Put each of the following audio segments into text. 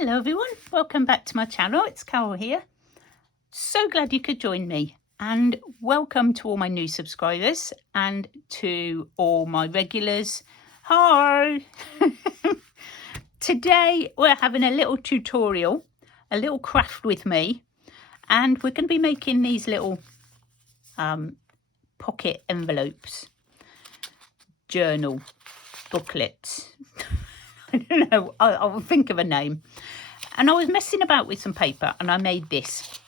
Hello everyone, welcome back to my channel. It's Carol here. So glad you could join me, and welcome to all my new subscribers and to all my regulars. Hi! Today we're having a little tutorial, a little craft with me, and we're going to be making these little pocket envelopes, journal, booklets. I don't know, I'll think of a name. And I was messing about with some paper and I made this.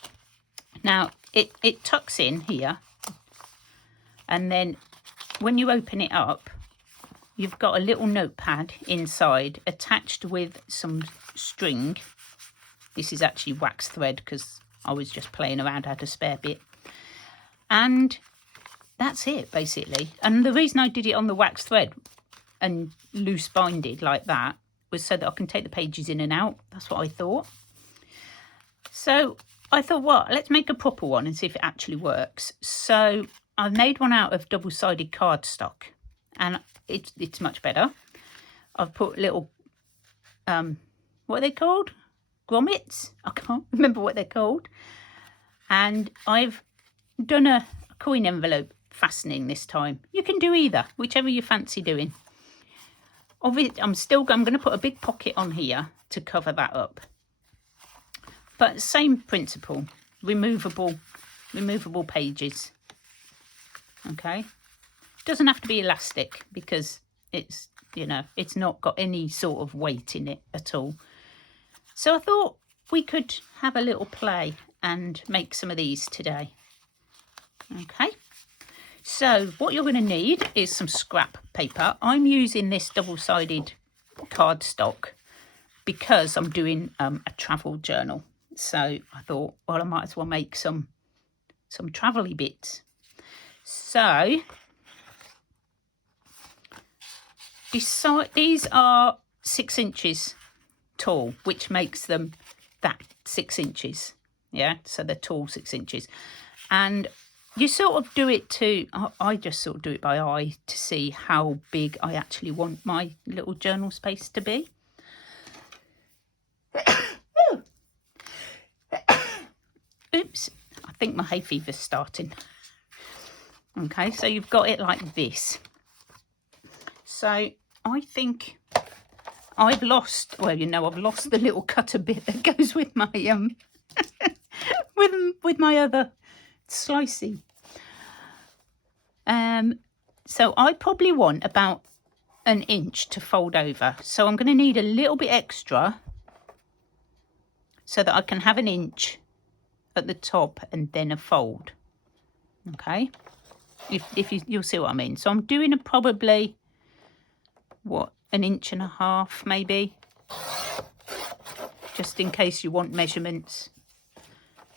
Now it tucks in here, and then when you open it up, you've got a little notepad inside attached with some string. This is actually wax thread because I was just playing around, had a spare bit. And that's it basically. And the reason I did it on the wax thread and loose binded like that was so that I can take the pages in and out. That's what I thought. So I thought, well, let's make a proper one and see if it actually works. So I made one out of double-sided cardstock, and it's much better. I've put little what are they called? Grommets? I can't remember what they're called. And I've done a coin envelope fastening this time. You can do either, whichever you fancy doing. I'm going to put a big pocket on here to cover that up. But same principle, removable pages. Okay, doesn't have to be elastic because it's, you know, it's not got any sort of weight in it at all. So I thought we could have a little play and make some of these today. Okay. So what you're going to need is some scrap paper. I'm using this double-sided cardstock because I'm doing a travel journal. So I thought, well, I might as well make some travel-y bits. So these are 6 inches tall, which makes them that 6 inches. Yeah, so they're tall 6 inches. And you sort of do it I just sort of do it by eye to see how big I actually want my little journal space to be. Oops, I think my hay fever's starting. Okay, so you've got it like this. So I think I've lost, well, you know, I've lost the little cutter bit that goes with my with my other slicey. So I probably want about 1 inch to fold over. So I'm going to need a little bit extra so that I can have 1 inch at the top and then a fold. Okay, you'll see what I mean. So I'm doing probably what, 1.5 inches maybe, just in case you want measurements.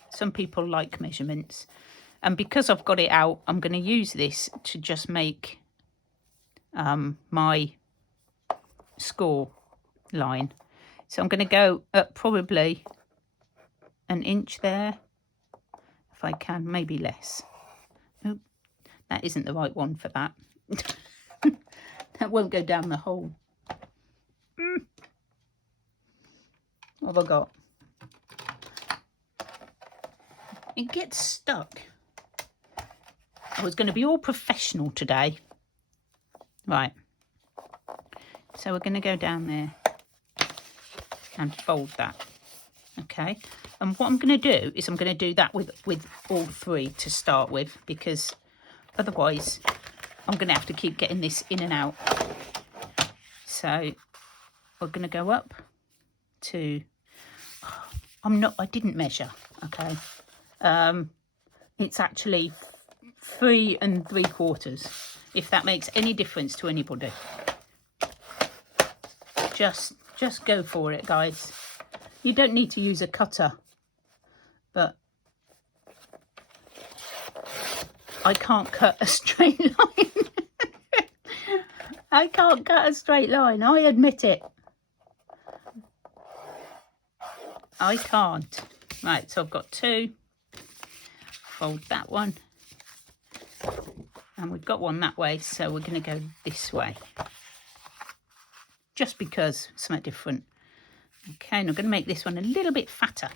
Some people like measurements. And because I've got it out, I'm going to use this to just make my score line. So I'm going to go up probably 1 inch there, if I can, maybe less. Oop, that isn't the right one for that. That won't go down the hole. What have I got? It gets stuck. I was going to be all professional today. Right. So we're going to go down there and fold that. Okay. And what I'm going to do is I'm going to do that with all 3 to start with, because otherwise I'm going to have to keep getting this in and out. So we're going to go up to, I didn't measure. Okay. It's actually 3 3/4, if that makes any difference to anybody. Just go for it, guys. You don't need to use a cutter, but I can't cut a straight line. I can't cut a straight line, I admit it. I can't. Right, so I've got 2. Fold that one. And we've got one that way, so we're going to go this way. Just because, something different. Okay, and I'm going to make this one a little bit fatter.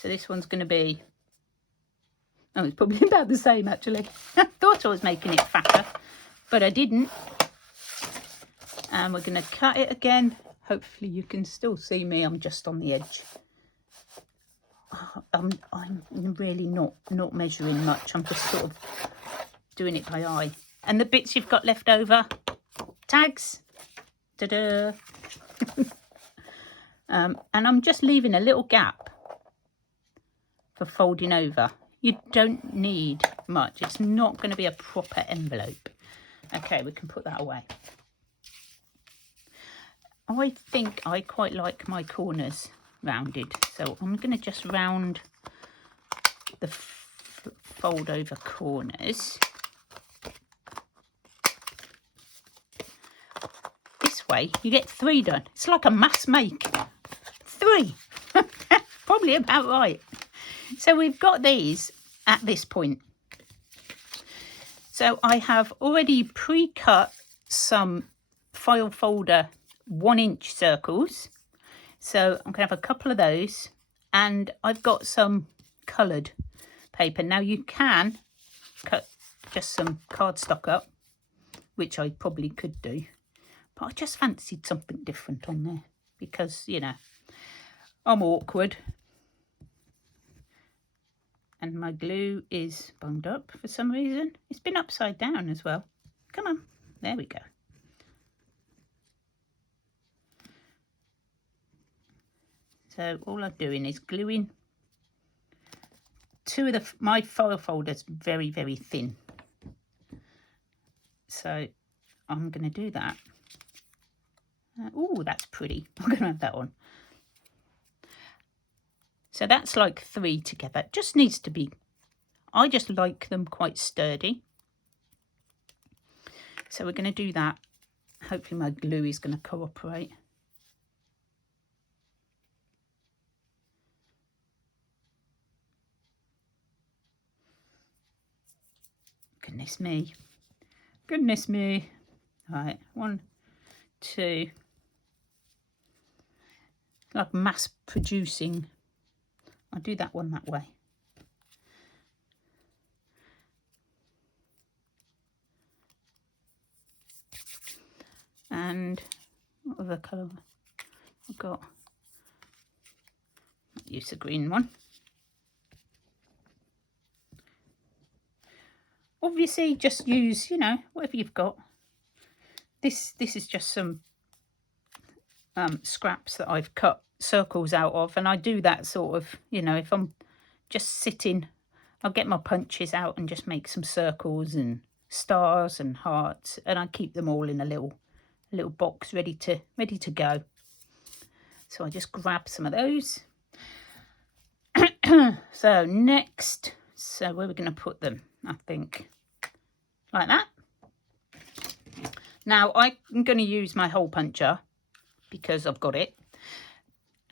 So this one's going to be, oh, it's probably about the same actually. I thought I was making it fatter, but I didn't. And we're going to cut it again. Hopefully you can still see me. I'm just on the edge. I'm really not measuring much. I'm just sort of doing it by eye. And the bits you've got left over, tags. Ta-da! And I'm just leaving a little gap for folding over. You don't need much. It's not going to be a proper envelope. Okay, we can put that away. I think I quite like my corners rounded, so I'm going to just round the fold over corners. This way you get 3 done. It's like a mass make. 3. Probably about right. So we've got these at this point. So I have already pre-cut some file folder 1-inch circles. So I'm going to have a couple of those, and I've got some coloured paper. Now you can cut just some cardstock up, which I probably could do, but I just fancied something different on there because, you know, I'm awkward. And my glue is bunged up for some reason. It's been upside down as well. Come on, there we go. So all I'm doing is gluing 2 of my file folders very, very thin. So I'm going to do that. Oh, that's pretty. I'm going to have that on. So that's like 3 together. It just needs to be, I just like them quite sturdy. So we're going to do that. Hopefully my glue is going to cooperate. Goodness me. Goodness me. Right, 1, 2. Like mass producing. I'll do that one that way. And what other colour I've got? I'll use the green one. Obviously just use, you know, whatever you've got. This is just some scraps that I've cut circles out of, and I do that sort of, you know, if I'm just sitting, I'll get my punches out and just make some circles and stars and hearts, and I keep them all in a little box ready to go. So I just grab some of those. So next, so where are we going to put them? I think like that. Now I'm going to use my hole puncher because I've got it,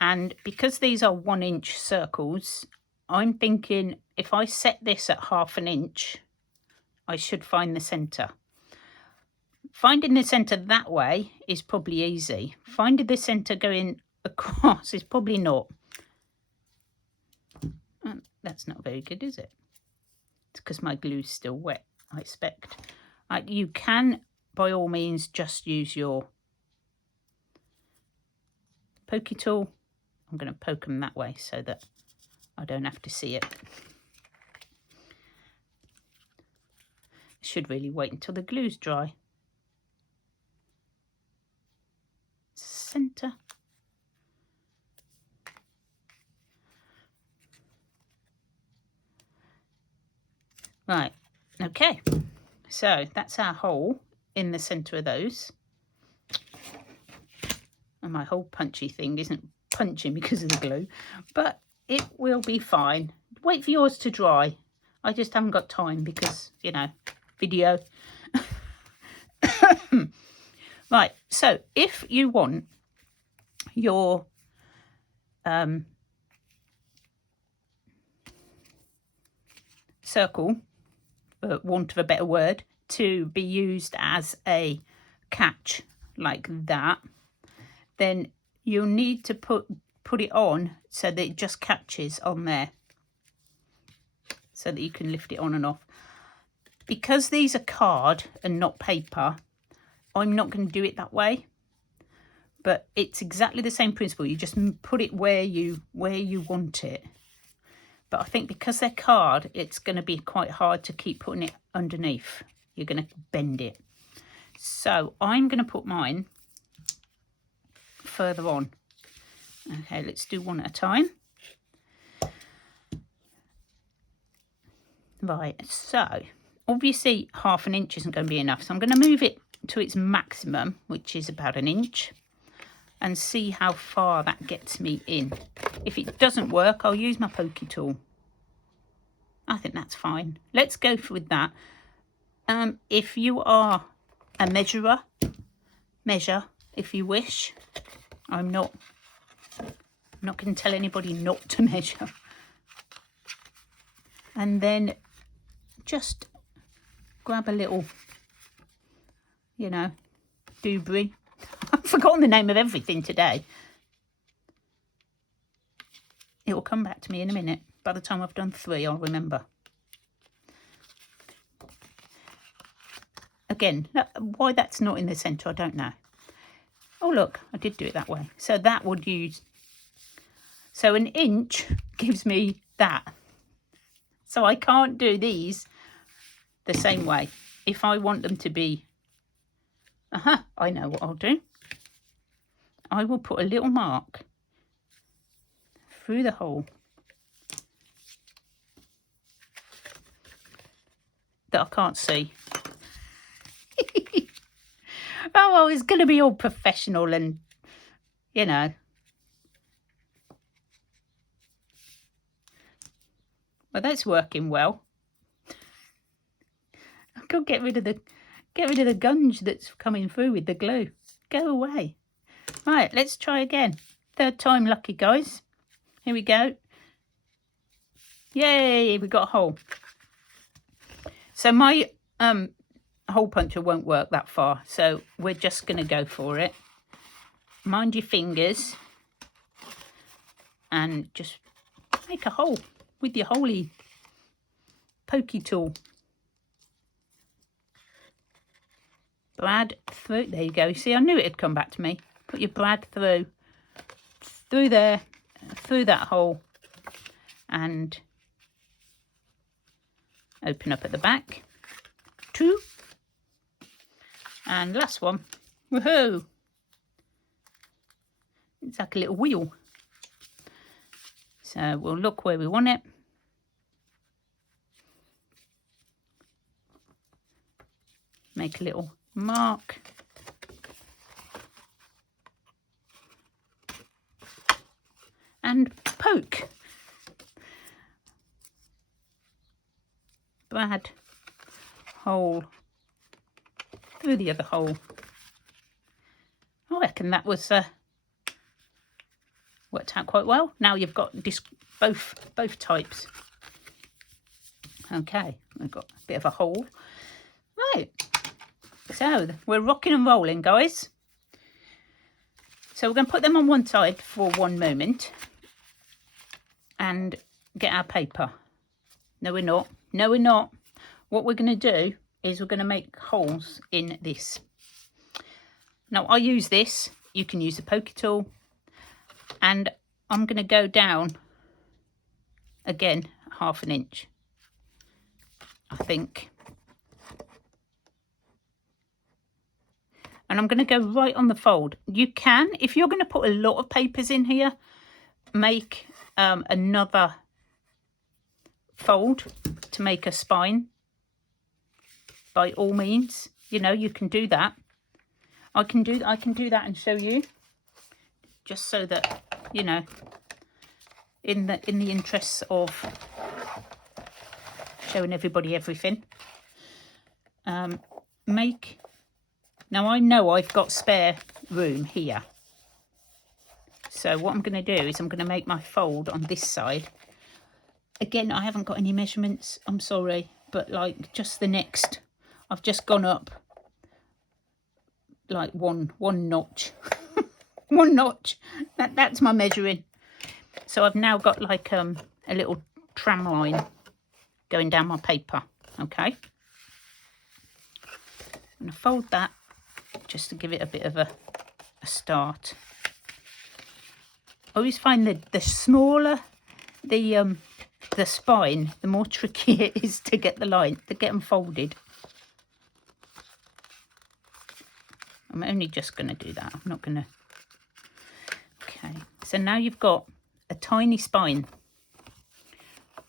and because these are 1-inch circles, I'm thinking if I set this at 1/2 inch, I should find the centre. Finding the centre that way is probably easy. Finding the centre going across is probably not. That's not very good, is it? It's because my glue's still wet, I expect. You can, by all means, just use your pokey tool. I'm going to poke them that way so that I don't have to see it. I should really wait until the glue's dry. Centre. Right, okay, so that's our hole in the centre of those. And my whole punchy thing isn't punching because of the glue, but it will be fine. Wait for yours to dry. I just haven't got time because, you know, video. Right, so if you want your circle, for want of a better word, to be used as a catch like that, then you'll need to put it on so that it just catches on there, so that you can lift it on and off. Because these are card and not paper, I'm not going to do it that way, but it's exactly the same principle. You just put it where you want it. But I think because they're card, it's going to be quite hard to keep putting it underneath. You're going to bend it. So I'm going to put mine further on. Okay, let's do one at a time. Right, so obviously 1/2 inch isn't going to be enough. So I'm going to move it to its maximum, which is about 1 inch, and see how far that gets me in. If it doesn't work, I'll use my pokey tool. I think that's fine. Let's go with that. If you are a measurer, measure if you wish. I'm not going to tell anybody not to measure. And then just grab a little, you know, doobry. I've forgotten the name of everything today. It will come back to me in a minute. By the time I've done 3, I'll remember. Again, why that's not in the centre, I don't know. Oh, look, I did do it that way. So that would use... So 1 inch gives me that. So I can't do these the same way. If I want them to be... I know what I'll do. I will put a little mark through the hole that I can't see. Oh, I was going to be all professional and, you know. Well, that's working well. I could get rid of the gunge that's coming through with the glue. Go away. Right, let's try again. 3rd time lucky, guys. Here we go. Yay, we got a hole. So my hole puncher won't work that far, so we're just going to go for it. Mind your fingers and just make a hole with your holy pokey tool. Brad through. There you go. See, I knew it'd come back to me. Put your brad through there, through that hole, and open up at the back. 2. And last one. Woohoo! It's like a little wheel. So we'll look where we want it. Make a little mark. And poke. Brad hole through the other hole. I reckon that was worked out quite well. Now you've got both types. Okay, we've got a bit of a hole. Right, so we're rocking and rolling, guys. So we're going to put them on one side for one moment and get our paper. No, we're not. No, we're not. What we're going to do is we're going to make holes in this. Now, I use this. You can use the pokey tool. And I'm going to go down, again, 1/2 inch, I think. And I'm going to go right on the fold. You can, if you're going to put a lot of papers in here, make another fold to make a spine. By all means, you know, you can do that. I can do that and show you, just so that, you know, in the interests of showing everybody everything. Now I know I've got spare room here. So what I'm going to do is I'm going to make my fold on this side. Again, I haven't got any measurements, I'm sorry, but like just the next, I've just gone up like one notch. 1 notch. That's my measuring. So I've now got like a little tram line going down my paper. Okay. I'm going to fold that just to give it a bit of a start. I always find that the smaller the spine, the more tricky it is to get the line, to get them folded. I'm only just going to do that. I'm not going to. Okay, so now you've got a tiny spine.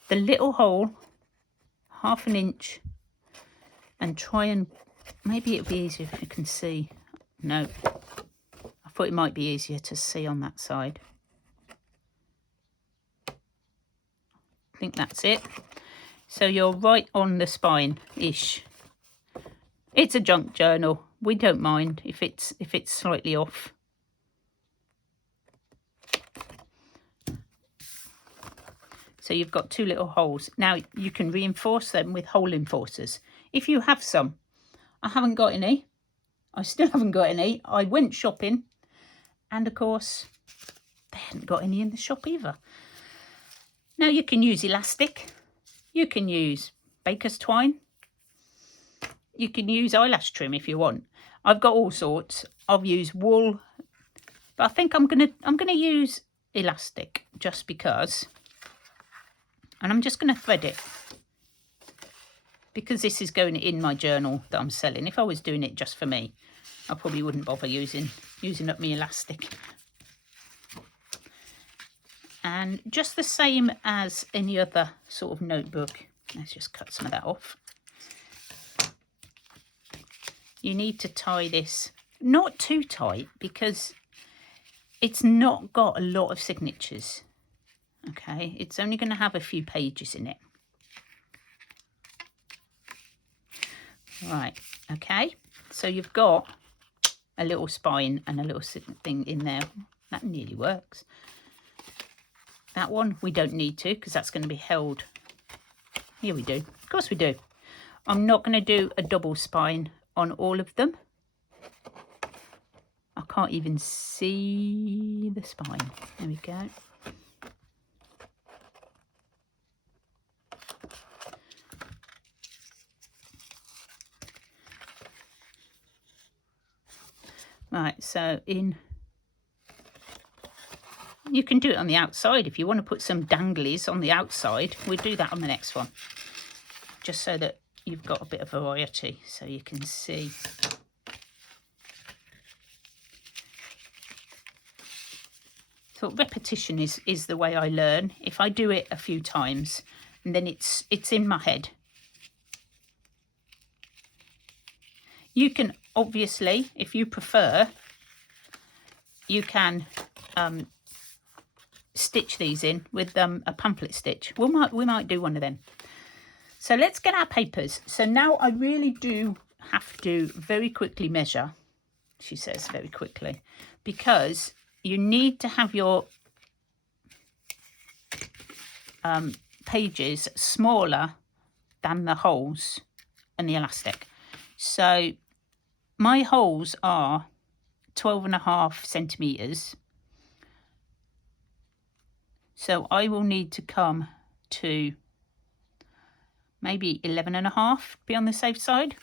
The little hole, 1/2 inch, and try and, maybe it'll be easier if you can see. No, I thought it might be easier to see on that side. I think that's it. So you're right on the spine-ish. It's a junk journal. We don't mind if it's slightly off. So you've got 2 little holes. Now you can reinforce them with hole enforcers. If you have some. I haven't got any. I still haven't got any. I went shopping and of course they hadn't got any in the shop either. Now you can use elastic. You can use baker's twine. You can use eyelash trim if you want. I've got all sorts. I've used wool, but I think I'm gonna use elastic just because. And I'm just gonna thread it because this is going in my journal that I'm selling. If I was doing it just for me, I probably wouldn't bother using up my elastic. And just the same as any other sort of notebook. Let's just cut some of that off. You need to tie this, not too tight because it's not got a lot of signatures. Okay, it's only going to have a few pages in it. Right, okay, so you've got a little spine and a little thing in there. That nearly works. That one we don't need to because that's going to be held. Here we do. Of course we do. I'm not going to do a double spine on all of them. I can't even see the spine. There we go. Right, so you can do it on the outside if you want to put some danglies on the outside. We'll do that on the next one, just so that you've got a bit of variety so you can see. So repetition is the way I learn. If I do it a few times and then it's in my head. You can obviously, if you prefer, you can stitch these in with a pamphlet stitch. We might do one of them. So let's get our papers. So now I really do have to very quickly measure, she says very quickly, because you need to have your pages smaller than the holes and the elastic. So my holes are 12.5 centimetres. So I will need to come to maybe 11.5, be on the safe side.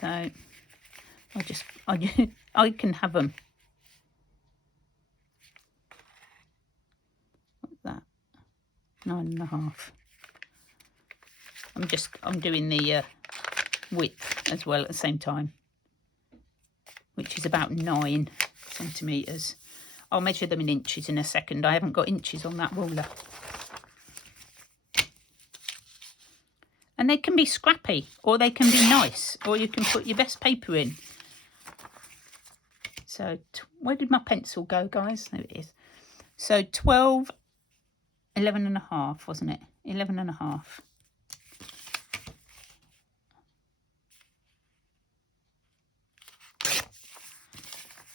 So I can have them. What's that? 9.5. I'm doing the width as well at the same time, which is about 9 centimetres. I'll measure them in inches in a second. I haven't got inches on that ruler. And they can be scrappy or they can be nice, or you can put your best paper in. So where did my pencil go, guys? There it is. So 12, 11.5, wasn't it? 11.5.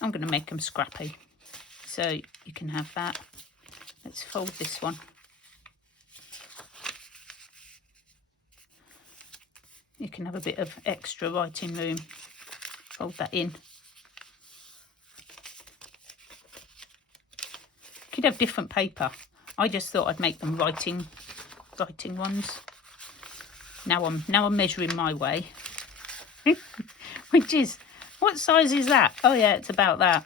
I'm going to make them scrappy, so you can have that. Let's fold this one. can have a bit of extra writing room. Fold that in. You could have different paper. I just thought I'd make them writing ones. Now I'm measuring my way. Which is, what size is that? Oh yeah, it's about that.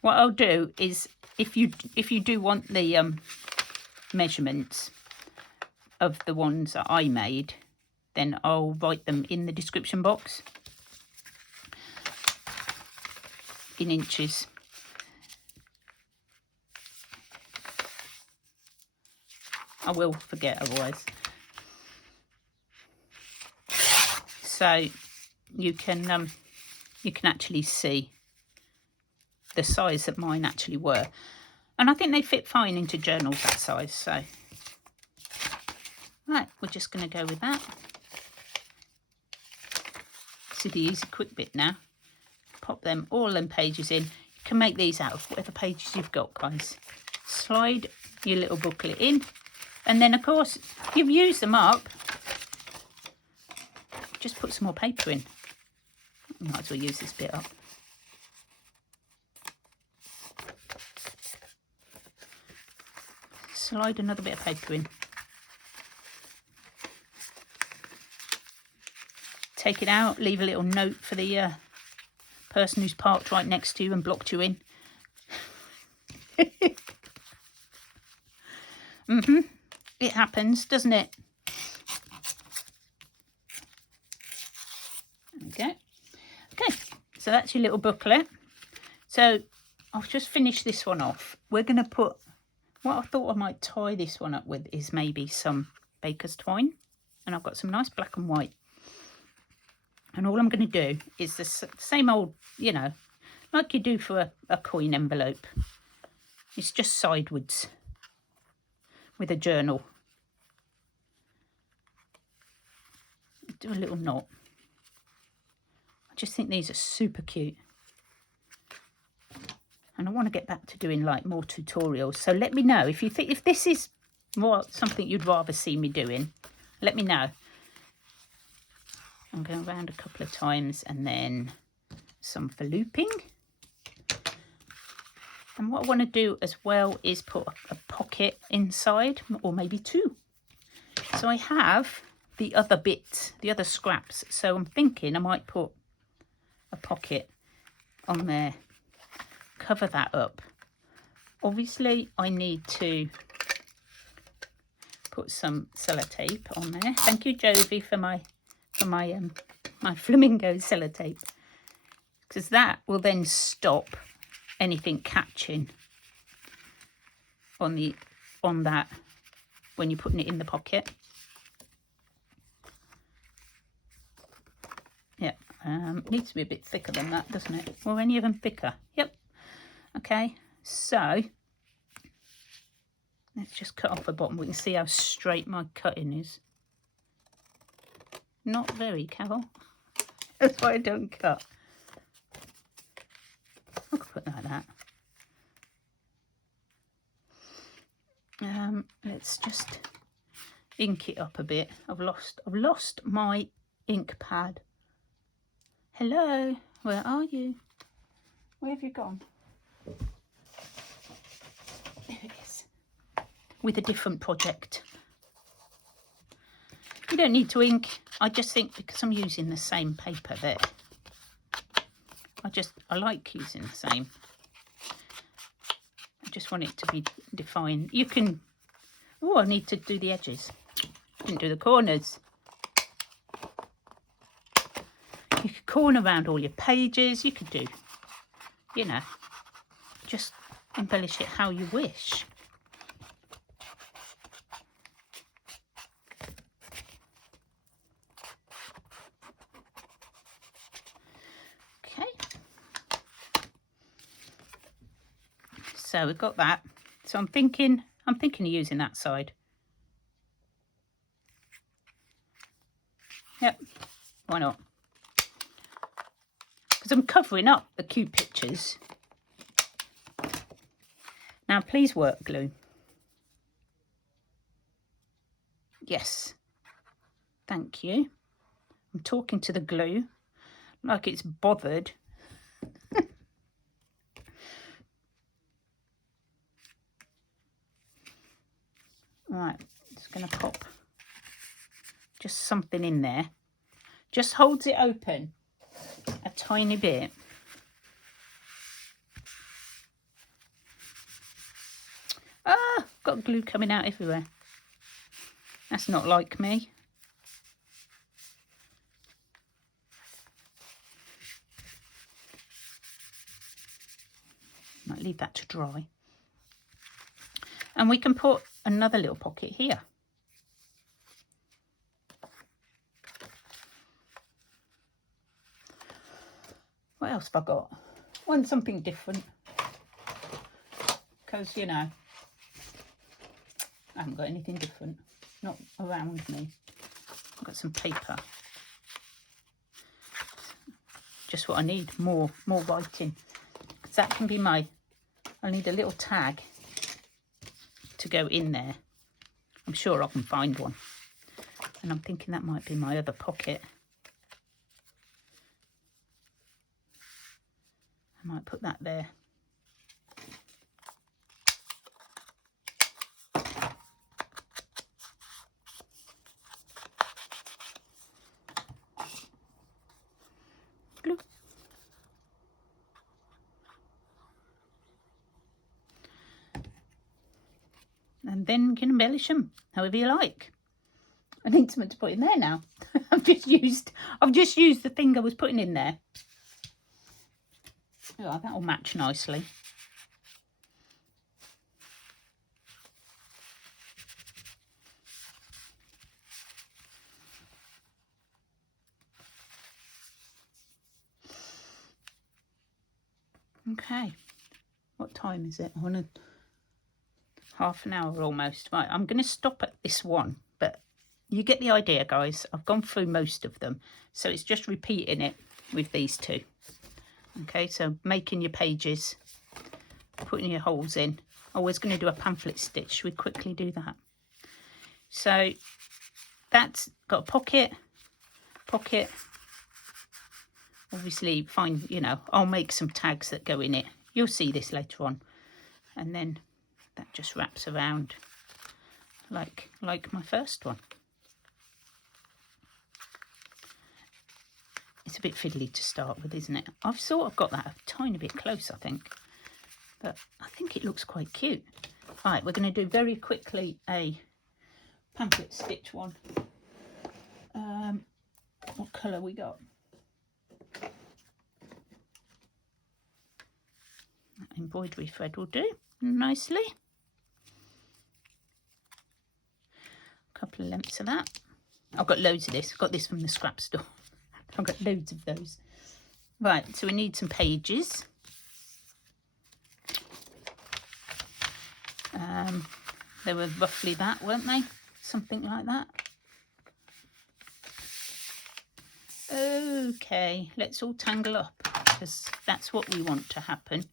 What I'll do is, if you do want the measurements of the ones that I made, then I'll write them in the description box in inches. I will forget otherwise. So you can actually see the size that mine actually were, and I think they fit fine into journals that size. So right, we're just going to go with that. See the easy quick bit now. Pop all them pages in. You can make these out of whatever pages you've got, guys. Slide your little booklet in, and then of course you've used them up. Just put some more paper in. Might as well use this bit up. Slide another bit of paper in. Take it out, leave a little note for the person who's parked right next to you and blocked you in. It happens, doesn't it? Okay. Okay, so that's your little booklet. So I'll just finish this one off. We're going to put, what I thought I might tie this one up with is maybe some baker's twine. And I've got some nice black and white. And all I'm going to do is the same old, you know, like you do for a coin envelope. It's just sideways with a journal. Do a little knot. I just think these are super cute. And I want to get back to doing like more tutorials. So let me know if you think, if this is more something you'd rather see me doing, let me know. I'm going around a couple of times and then some for looping. And what I want to do as well is put a pocket inside, or maybe two. So I have the other bits, the other scraps. So I'm thinking I might put a pocket on there, cover that up. Obviously I need to put some sellotape on there. Thank you, Jovi, for my flamingo sellotape, because that will then stop anything catching on that when you're putting it in the pocket. Yeah, it needs to be a bit thicker than that, doesn't it? Or any of them thicker? Yep. Okay, so let's just cut off the bottom. We can see how straight my cutting is. Not very, Carol. That's why I don't cut. I could put that like that. Let's just ink it up a bit. I've lost my ink pad. Hello, where are you? Where have you gone? There it is. With a different project. You don't need to ink. I just think because I'm using the same paper there, I like using the same. I just want it to be defined. You can, oh, I need to do the edges. Didn't do the corners. You could corner around all your pages. You could do, you know, just embellish it how you wish. So we've got that. So I'm thinking of using that side. Yep, why not? Because I'm covering up the cute pictures. Now please work glue. Yes. Thank you. I'm talking to the glue like it's bothered. Right, just going to pop just something in there. Just holds it open a tiny bit. Ah, got glue coming out everywhere. That's not like me. Might leave that to dry. And we can put another little pocket here. What else have I got? Want something different. Because, you know, I haven't got anything different. Not around me. I've got some paper. Just what I need. More writing. Because that can be my... I need a little tag to go in there. I'm sure I can find one. And I'm thinking that might be my other pocket. I might put that there. Glue. And then you can embellish them however you like. I need something to put in there now. I've just used the thing I was putting in there. Oh, that'll match nicely. Okay, what time is it? I want to half an hour almost. Right, I'm going to stop at this one, but you get the idea, guys. I've gone through most of them, so it's just repeating it with these two. Okay, so making your pages, putting your holes in. I was going to do a pamphlet stitch. Should we quickly do that? So that's got a pocket. Obviously, fine, you know, I'll make some tags that go in it. You'll see this later on. And then that just wraps around like my first one. It's a bit fiddly to start with, isn't it? I've sort of got that a tiny bit close, I think. But I think it looks quite cute. Right, we're going to do very quickly a pamphlet stitch one. What colour we got? That embroidery thread will do nicely. A couple of lengths of that. I've got loads of this. Got this from the scrap store. I've got loads of those. Right, so we need some pages. They were roughly that, weren't they? Something like that. Okay, let's all tangle up, because that's what we want to happen.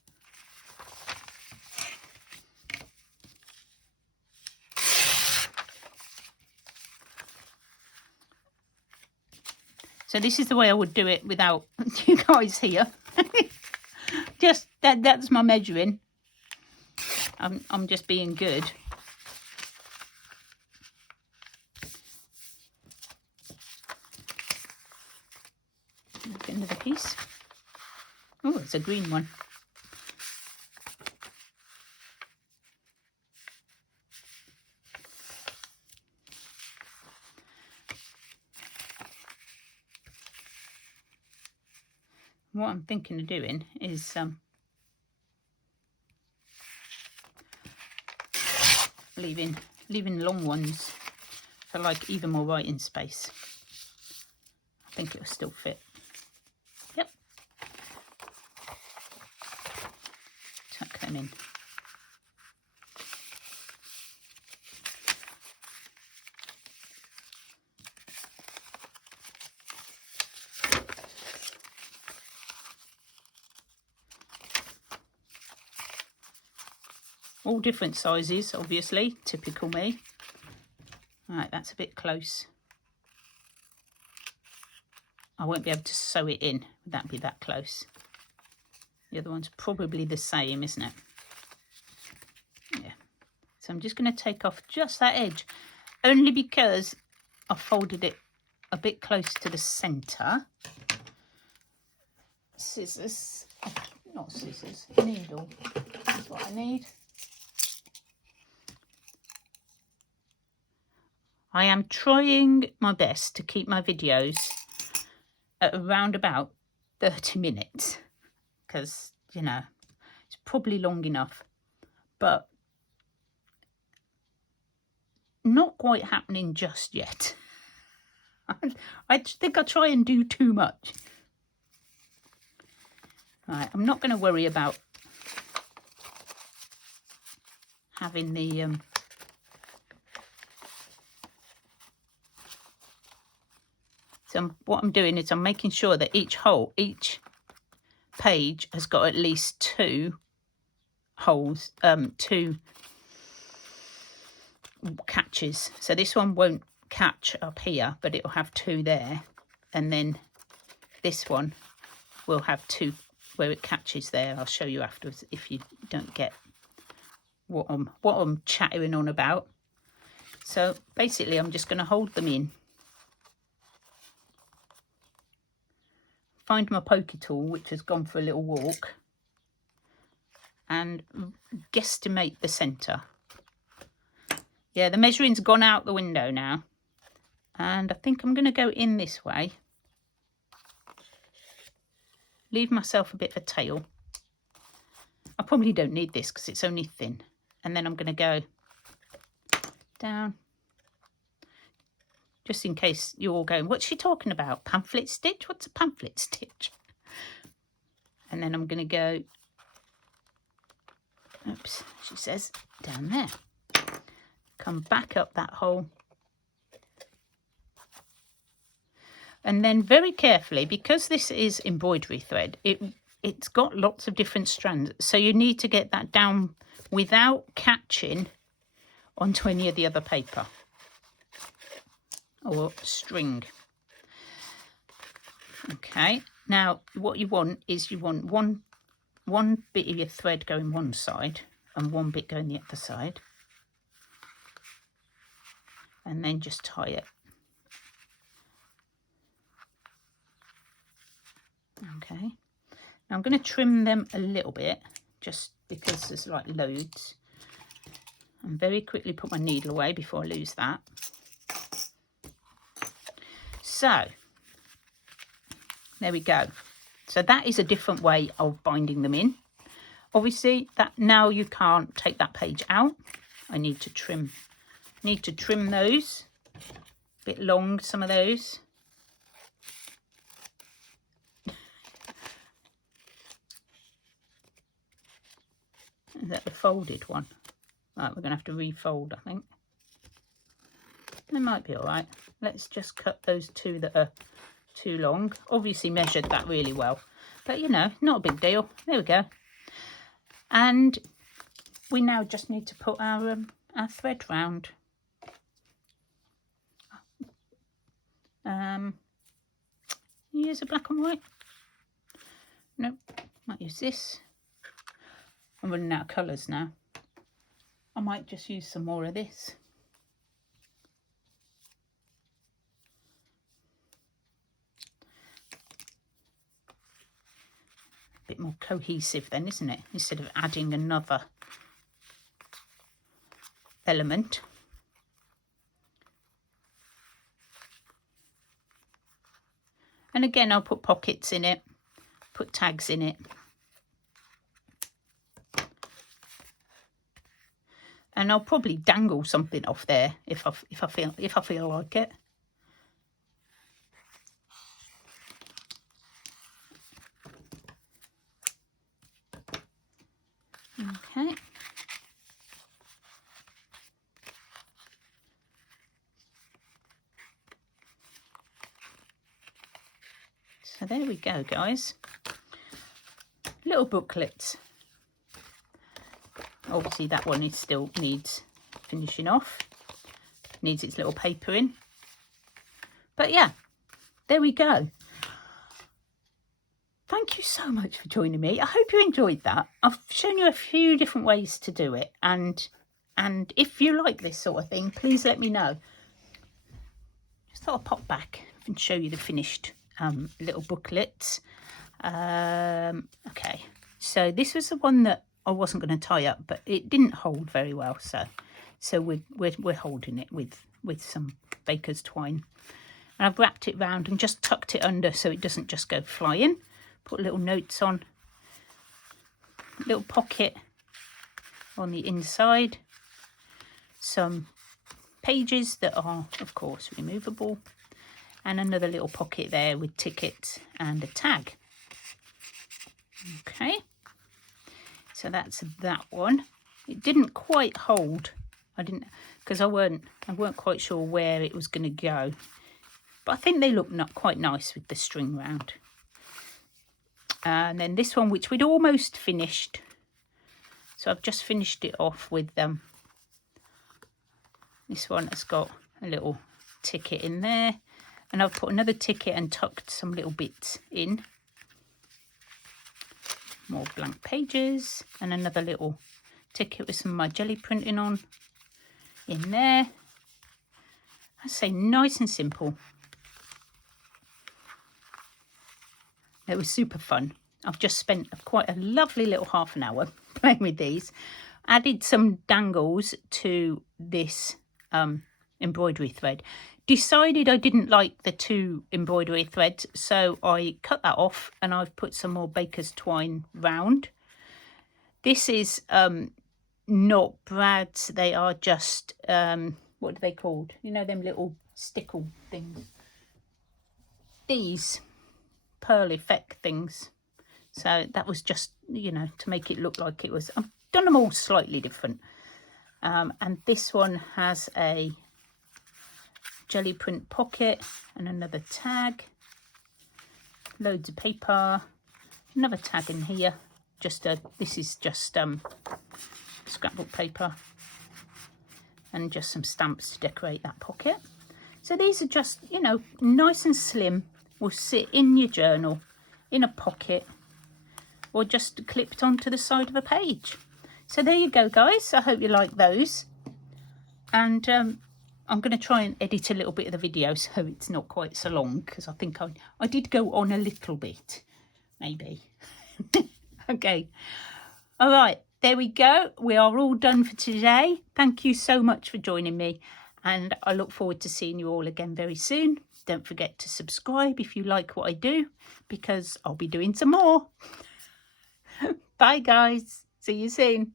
So this is the way I would do it without you guys here. Just that's my measuring. I'm just being good. Look at another piece. Oh, it's a green one. What I'm thinking of doing is leaving long ones for like even more writing space. I think it'll still fit. Yep. Tuck them in. All different sizes, obviously, typical me. Right, that's a bit close. I won't be able to sew it in. Would that be that close? The other one's probably the same, isn't it? Yeah. So I'm just going to take off just that edge, only because I folded it a bit close to the centre. Scissors, not scissors, needle is what I need. I am trying my best to keep my videos at around about 30 minutes because, you know, it's probably long enough, but not quite happening just yet. I think I try and do too much. Right, I'm not going to worry about having the so what I'm doing is I'm making sure that each page has got at least 2 holes, 2 catches. So this one won't catch up here, but it'll have 2 there, and then this one will have 2 where it catches there. I'll show you afterwards if you don't get what I'm chattering on about. So basically I'm just going to hold them in, find my pokey tool, which has gone for a little walk, and guesstimate the centre. Yeah, the measuring's gone out the window now, and I think I'm going to go in this way, leave myself a bit of a tail. I probably don't need this because it's only thin, and then I'm going to go down, just in case you're all going, what's she talking about? Pamphlet stitch? What's a pamphlet stitch? And then I'm going to go, oops, she says, down there. Come back up that hole. And then very carefully, because this is embroidery thread, it's got lots of different strands. So you need to get that down without catching onto any of the other paper or string. Okay, now what you want is you want one bit of your thread going one side and one bit going the other side, and then just tie it. Okay, now I'm going to trim them a little bit just because there's like loads, and very quickly put my needle away before I lose that. So there we go. So that is a different way of binding them in. Obviously that now you can't take that page out. I need to trim those a bit long, some of those. Is that the folded one? Right, we're going to have to refold, I think. They might be all right. Let's just cut those 2 that are too long. Obviously measured that really well, but you know, not a big deal. There we go. And we now just need to put our thread round. Use a black and white. Nope, might use this. I'm running out of colours now. I might just use some more of this. A bit more cohesive then, isn't it? Instead of adding another element. And again, I'll put pockets in it, put tags in it. And I'll probably dangle something off there if I feel like it. Okay. So there we go, guys. Little booklets. Obviously that one still needs finishing off. needs its little paper in. But yeah, there we go. Thank you so much for joining me. I hope you enjoyed that. I've shown you a few different ways to do it, and if you like this sort of thing, please let me know. Just thought I'd pop back and show you the finished little booklets. Okay, so this was the one that I wasn't going to tie up, but it didn't hold very well, so we're holding it with some baker's twine. And I've wrapped it round and just tucked it under so it doesn't just go flying. Put little notes on, little pocket on the inside, some pages that are of course removable, and another little pocket there with tickets and a tag. Okay, so that's that one. It didn't quite hold. I didn't, because I weren't quite sure where it was going to go, but I think they look quite nice with the string round. And then this one, which we'd almost finished, so I've just finished it off with this one has got a little ticket in there, and I've put another ticket and tucked some little bits in. More blank pages and another little ticket with some of my jelly printing on in there. I say nice and simple. It was super fun. I've just spent quite a lovely little half an hour playing with these. Added some dangles to this embroidery thread. Decided I didn't like the 2 embroidery threads, so I cut that off and I've put some more baker's twine round. This is not brads, they are just, what are they called? You know, them little stickle things. These pearl effect things. So that was just, you know, to make it look like it was. I've done them all slightly different. And this one has a jelly print pocket and another tag, loads of paper, another tag in here, this is just scrapbook paper, and just some stamps to decorate that pocket. So these are just, you know, nice and slim, will sit in your journal, in a pocket, or just clipped onto the side of a page. So there you go, guys. I hope you like those, and I'm going to try and edit a little bit of the video so it's not quite so long, because I think I did go on a little bit, maybe. Okay. All right. There we go. We are all done for today. Thank you so much for joining me, and I look forward to seeing you all again very soon. Don't forget to subscribe if you like what I do, because I'll be doing some more. Bye, guys. See you soon.